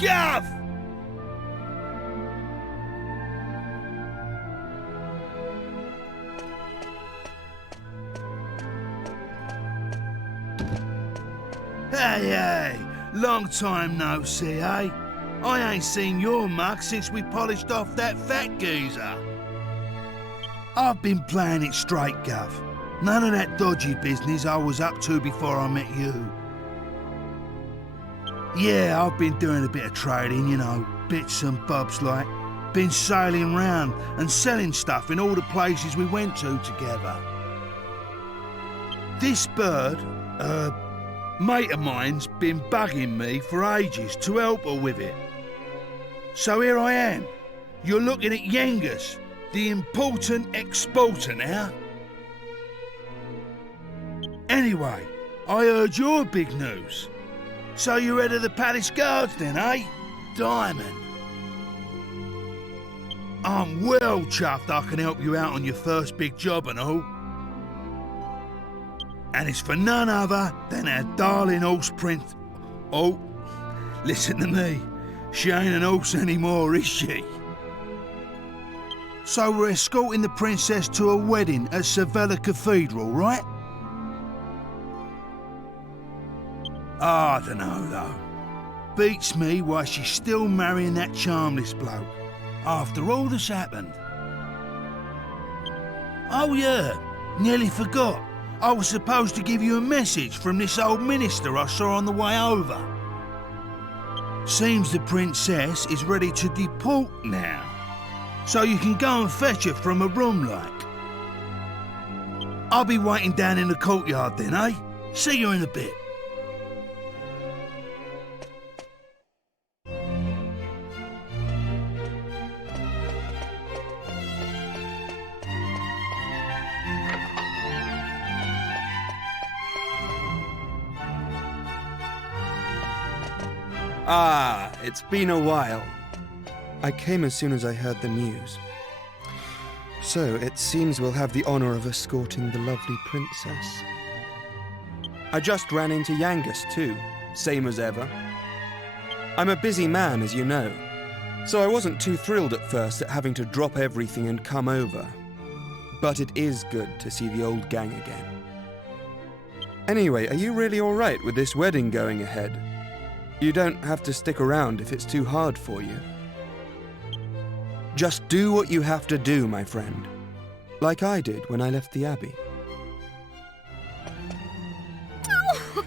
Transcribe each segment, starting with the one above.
Gav! Hey, long time no see, eh? I ain't seen your mug since we polished off that fat geezer. I've been playing it straight, Gav. None of that dodgy business I was up to before I met you. Yeah, I've been doing a bit of trading, you know, bits and bobs like. Been sailing round and selling stuff in all the places we went to together. This bird, mate of mine's been bugging me for ages to help her with it. So here I am. You're looking at Yengus, the important exporter now. Anyway, I heard your big news. So you're head of the palace guards then, eh? Diamond. I'm well chuffed I can help you out on your first big job and all. And it's for none other than our darling horse prince. Oh, listen to me. She ain't an horse anymore, is she? So we're escorting the princess to a wedding at Savella Cathedral, right? I don't know, though. Beats me why she's still marrying that charmless bloke, after all that's happened. Oh yeah, nearly forgot. I was supposed to give you a message from this old minister I saw on the way over. Seems the princess is ready to deport now, so you can go and fetch her from a room like. I'll be waiting down in the courtyard then, eh? See you in a bit. Ah, it's been a while. I came as soon as I heard the news. So, it seems we'll have the honor of escorting the lovely princess. I just ran into Yengus too, same as ever. I'm a busy man, as you know, so I wasn't too thrilled at first at having to drop everything and come over. But it is good to see the old gang again. Anyway, are you really alright with this wedding going ahead? You don't have to stick around if it's too hard for you. Just do what you have to do, my friend. Like I did when I left the Abbey. Oh,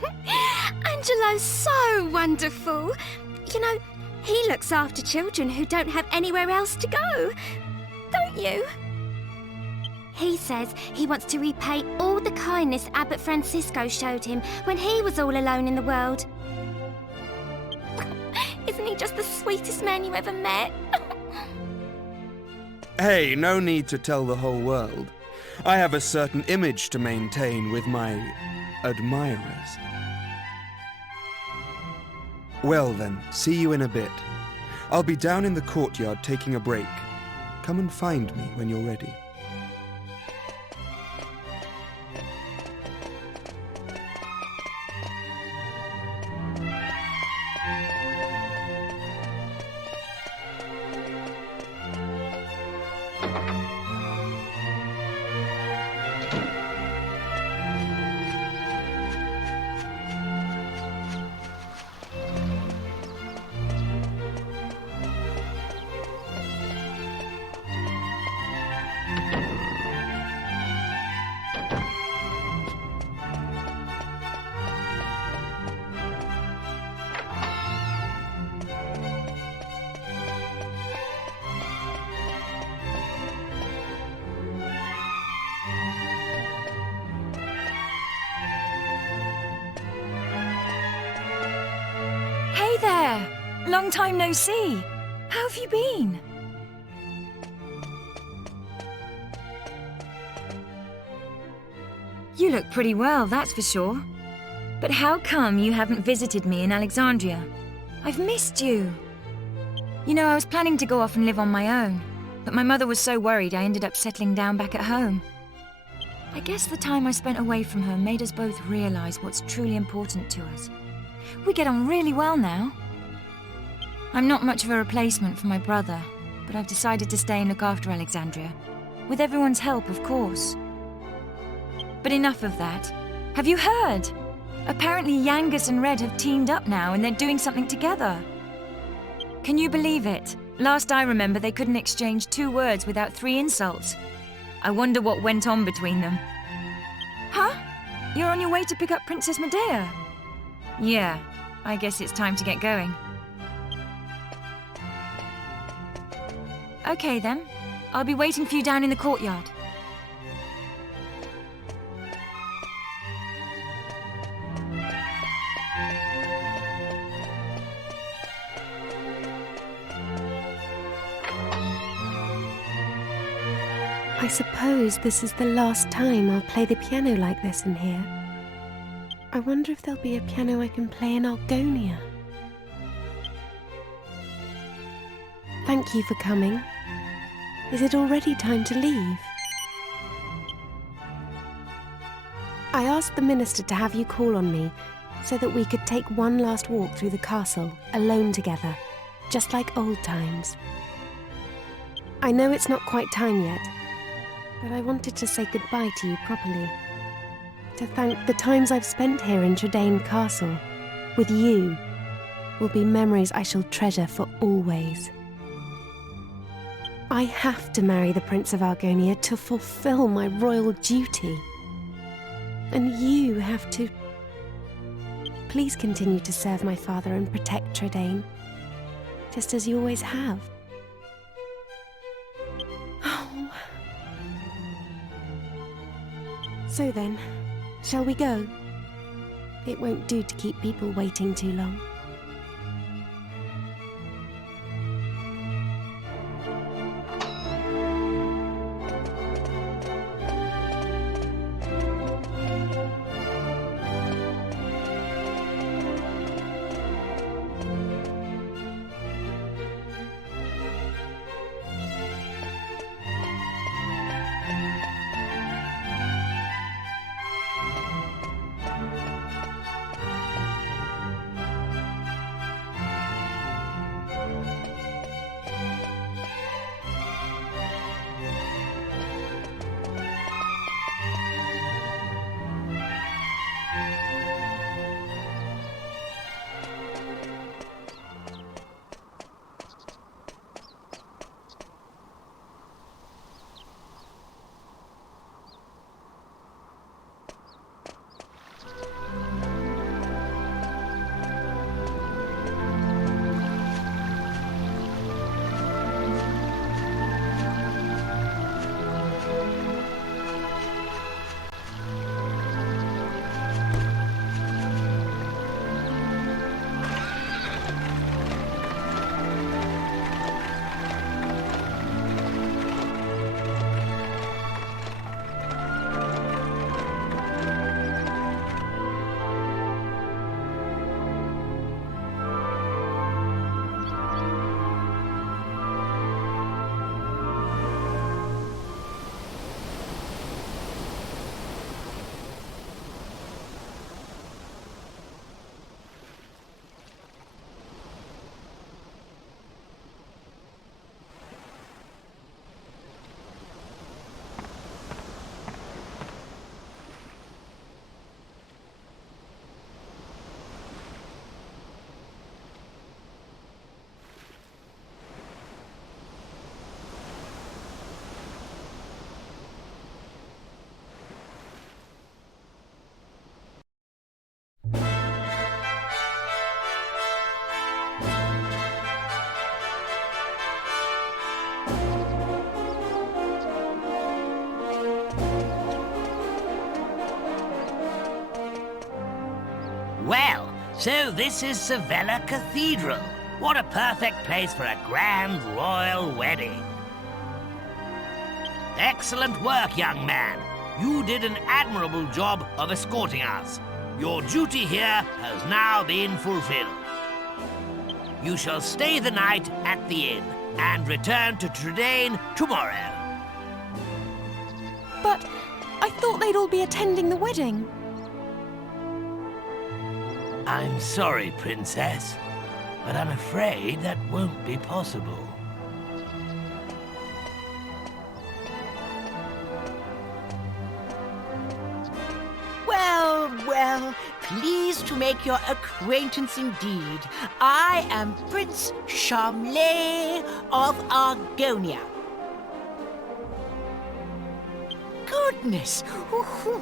Angelo's so wonderful. You know, he looks after children who don't have anywhere else to go. Don't you? He says he wants to repay all the kindness Abbot Francisco showed him when he was all alone in the world. Isn't he just the sweetest man you ever met? Hey, no need to tell the whole world. I have a certain image to maintain with my admirers. Well then, see you in a bit. I'll be down in the courtyard taking a break. Come and find me when you're ready. Long time no see. How have you been? You look pretty well, that's for sure. But how come you haven't visited me in Alexandria? I've missed you. You know, I was planning to go off and live on my own, but my mother was so worried I ended up settling down back at home. I guess the time I spent away from her made us both realize what's truly important to us. We get on really well now. I'm not much of a replacement for my brother, but I've decided to stay and look after Alexandria. With everyone's help, of course. But enough of that. Have you heard? Apparently Yangus and Red have teamed up now and they're doing something together. Can you believe it? Last I remember, they couldn't exchange 2 words without 3 insults. I wonder what went on between them. Huh? You're on your way to pick up Princess Medea? Yeah, I guess it's time to get going. Okay then. I'll be waiting for you down in the courtyard. I suppose this is the last time I'll play the piano like this in here. I wonder if there'll be a piano I can play in Argonia. Thank you for coming. Is it already time to leave? I asked the minister to have you call on me so that we could take one last walk through the castle, alone together, just like old times. I know it's not quite time yet, but I wanted to say goodbye to you properly. To thank the times I've spent here in Trodain Castle with you will be memories I shall treasure for always. I have to marry the Prince of Argonia to fulfill my royal duty. And you have to... Please continue to serve my father and protect Trodain, just as you always have. So then, shall we go? It won't do to keep people waiting too long. Well, so this is Savella Cathedral. What a perfect place for a grand royal wedding. Excellent work, young man. You did an admirable job of escorting us. Your duty here has now been fulfilled. You shall stay the night at the inn and return to Trodain tomorrow. But I thought they'd all be attending the wedding. I'm sorry, Princess. but I'm afraid that won't be possible. Well, pleased to make your acquaintance indeed. I am Prince Charmley of Argonia. Goodness! Ooh,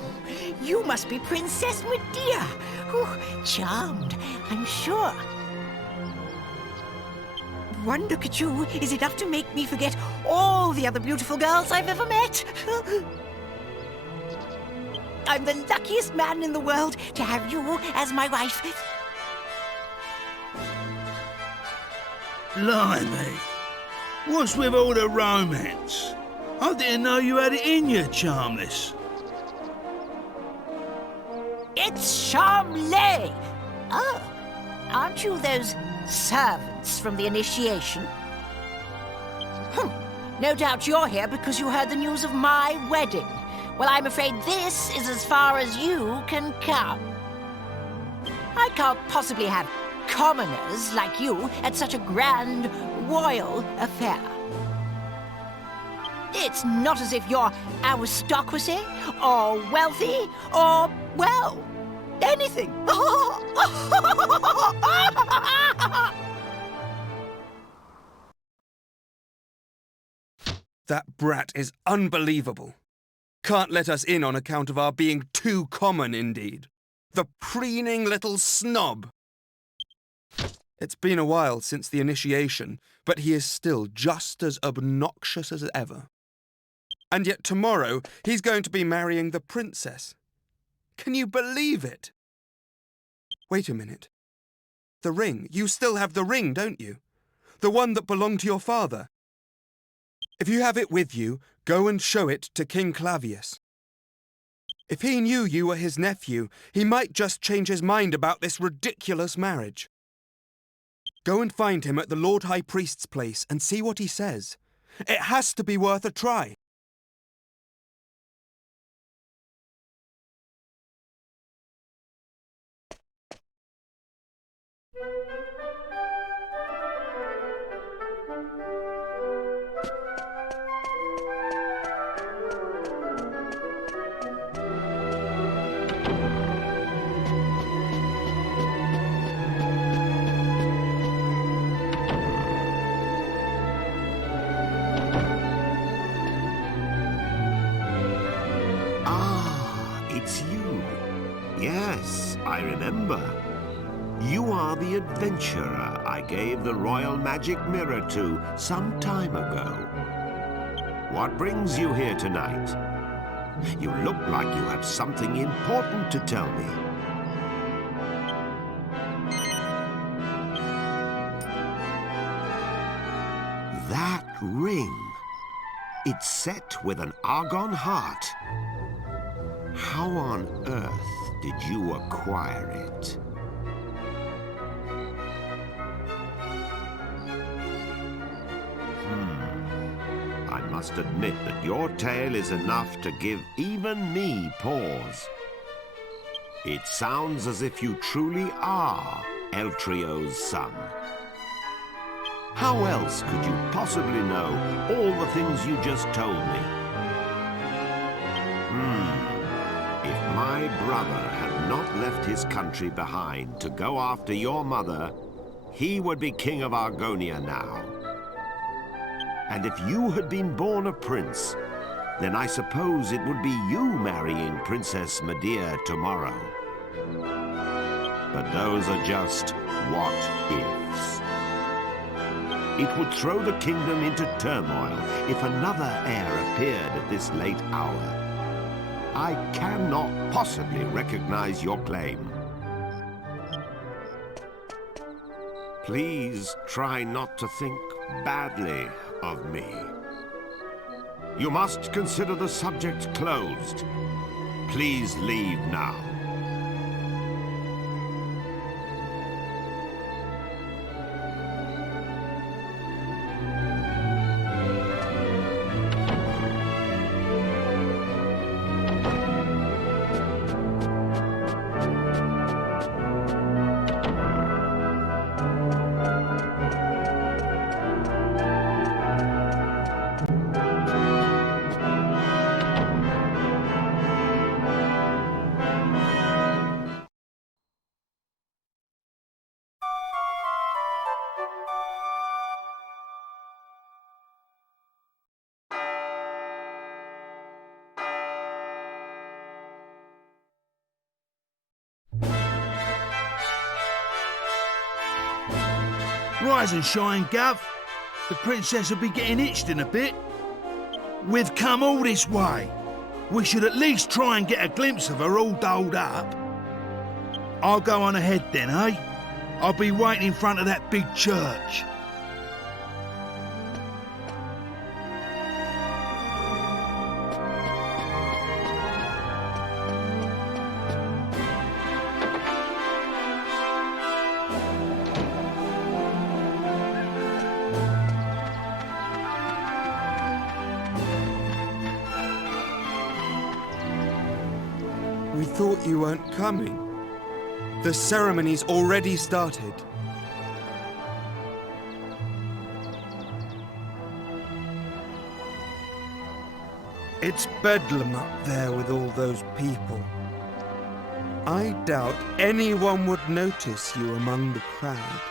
you must be Princess Medea. Ooh, charmed, I'm sure. One look at you is enough to make me forget all the other beautiful girls I've ever met. I'm the luckiest man in the world to have you as my wife. Blimey. What's with all the romance? I didn't know you had it in you, Charmless. It's Charmley! Oh, aren't you those servants from the initiation? No doubt you're here because you heard the news of my wedding. Well, I'm afraid this is as far as you can come. I can't possibly have commoners like you at such a grand royal affair. It's not as if you're aristocracy, or wealthy, or, well, anything. That brat is unbelievable. Can't let us in on account of our being too common, indeed. The preening little snob. It's been a while since the initiation, but he is still just as obnoxious as ever. And yet tomorrow he's going to be marrying the princess. Can you believe it? Wait a minute. The ring. You still have the ring, don't you? The one that belonged to your father. If you have it with you, go and show it to King Clavius. If he knew you were his nephew, he might just change his mind about this ridiculous marriage. Go and find him at the Lord High Priest's place and see what he says. It has to be worth a try. It's you. Yes, I remember. You are the adventurer I gave the royal magic mirror to some time ago. What brings you here tonight? You look like you have something important to tell me. That ring. It's set with an argon heart. How on earth did you acquire it? I must admit that your tale is enough to give even me pause. It sounds as if you truly are Eltrio's son. How else could you possibly know all the things you just told me? If my brother had not left his country behind to go after your mother, he would be king of Argonia now. And if you had been born a prince, then I suppose it would be you marrying Princess Medea tomorrow. But those are just what-ifs. It would throw the kingdom into turmoil if another heir appeared at this late hour. I cannot possibly recognize your claim. Please try not to think badly of me. You must consider the subject closed. Please leave now. Rise and shine, Gov. The princess will be getting itched in a bit. We've come all this way. We should at least try and get a glimpse of her all dolled up. I'll go on ahead then, eh? I'll be waiting in front of that big church. We thought you weren't coming. The ceremony's already started. It's bedlam up there with all those people. I doubt anyone would notice you among the crowd.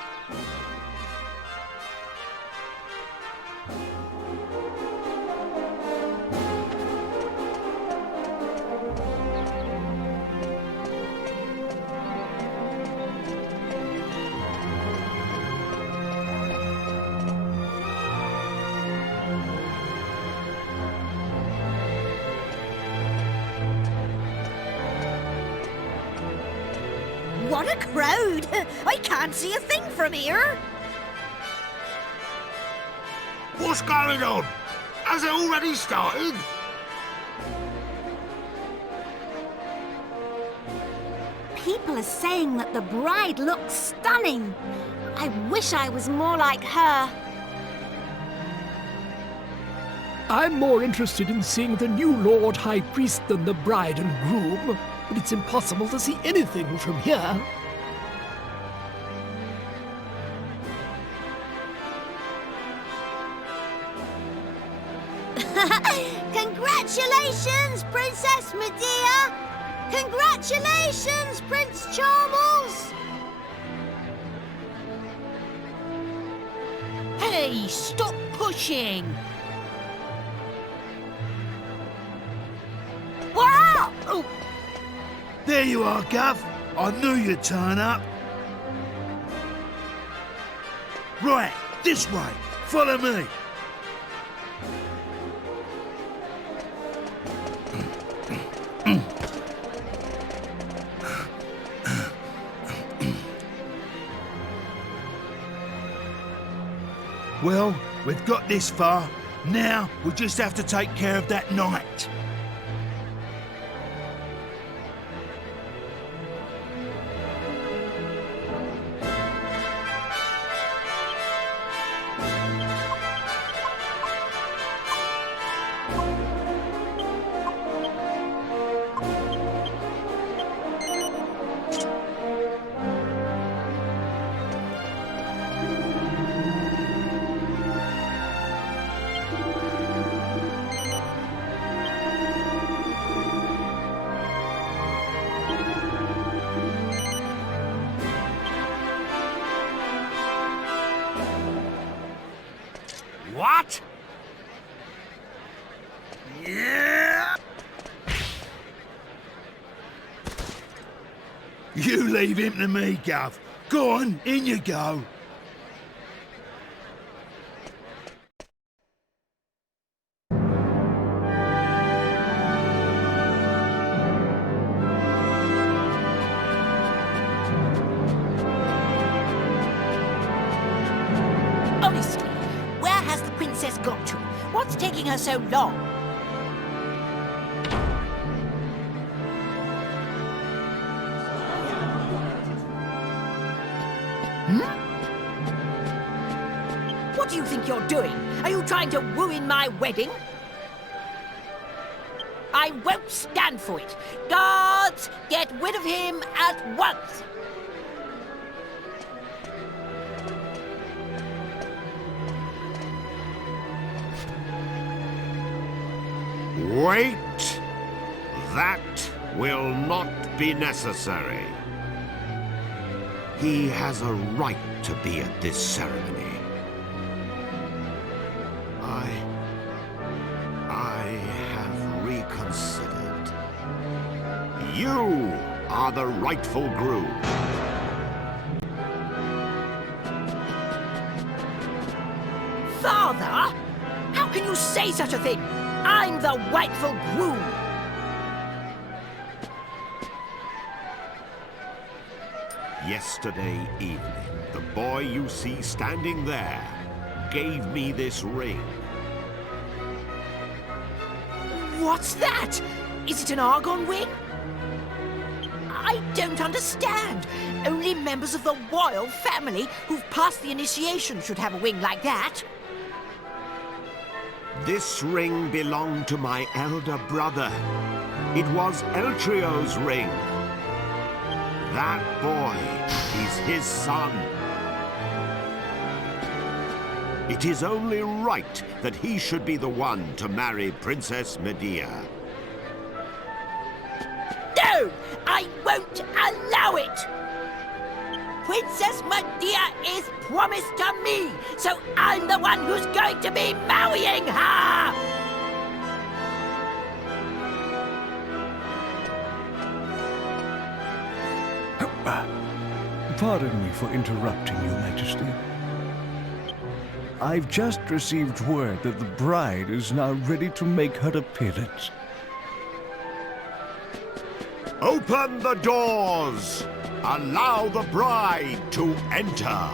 What a crowd! I can't see a thing from here. What's going on? Has it already started? People are saying that the bride looks stunning. I wish I was more like her. I'm more interested in seeing the new Lord High Priest than the bride and groom, but it's impossible to see anything from here. Congratulations, Princess Medea! Congratulations, Prince Charles! Hey, stop pushing! Wow! Oh, There you are, Gov. I knew you'd turn up. Right, this way. Follow me. Well, we've got this far. Now we just have to take care of that knight. What? Yeah! You leave him to me, Gov. Go on, in you go. honestly, where has the princess got to? What's taking her so long? What do you think you're doing? Are you trying to ruin my wedding? I won't stand for it. Guards, get rid of him at once. Wait! That will not be necessary. He has a right to be at this ceremony. I have reconsidered. You are the rightful groom. you say such a thing? I'm the rightful groom. Yesterday evening, the boy you see standing there gave me this ring. What's that? Is it an argon ring? I don't understand. Only members of the royal family who've passed the initiation should have a ring like that. This ring belonged to my elder brother. It was Eltrio's ring. That boy is his son. It is only right that he should be the one to marry Princess Medea. No! I won't allow it! Princess Medea is promised to me, so I'm the one who's going to be marrying her! Pardon me for interrupting, Your Majesty. I've just received word that the bride is now ready to make her appearance. Open the doors! Allow the bride to enter!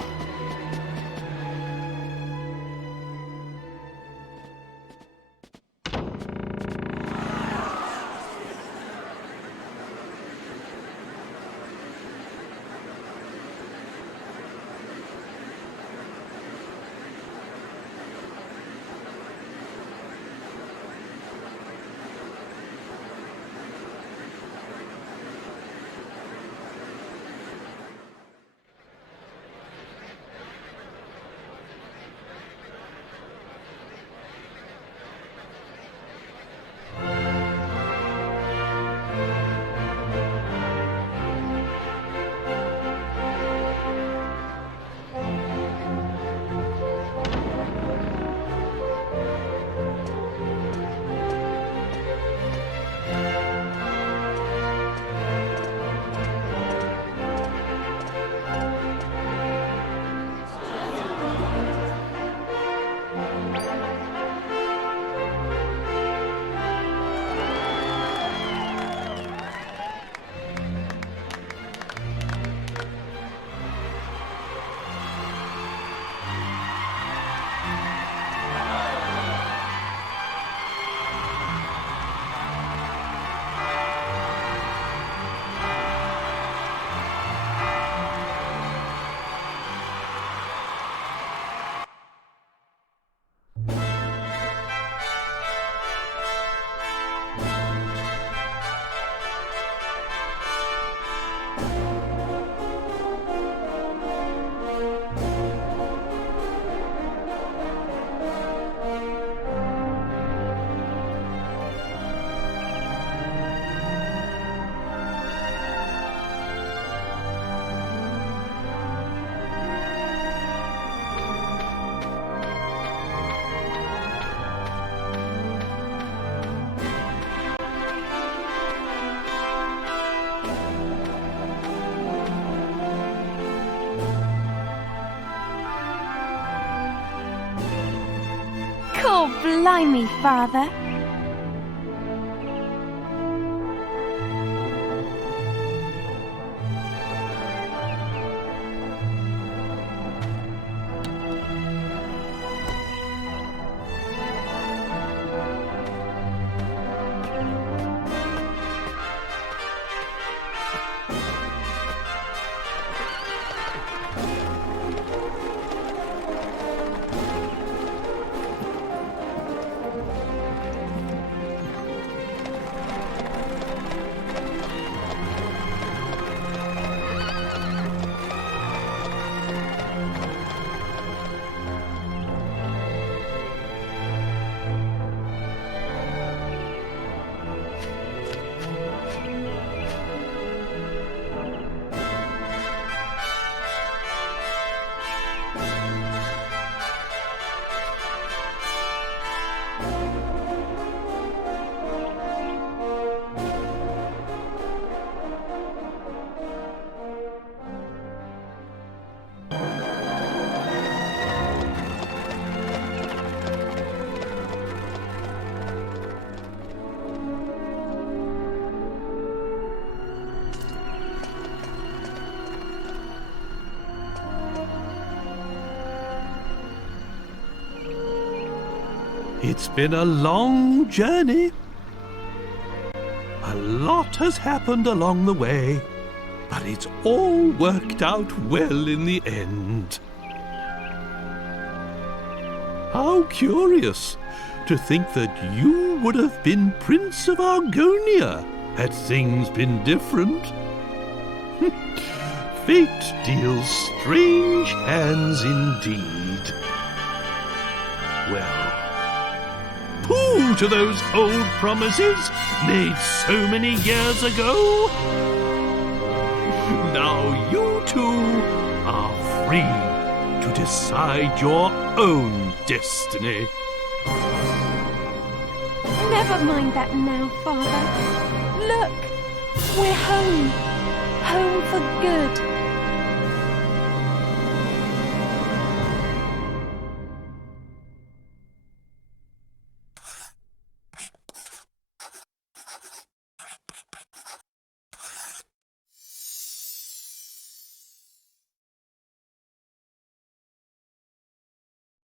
Oh, blimey, Father. It's been a long journey. A lot has happened along the way, but it's all worked out well in the end. How curious to think that you would have been Prince of Argonia had things been different. Fate deals strange hands indeed. Well, pooh to those old promises made so many years ago. Now you two are free to decide your own destiny. Never mind that now, Father. Look, we're home. Home for good.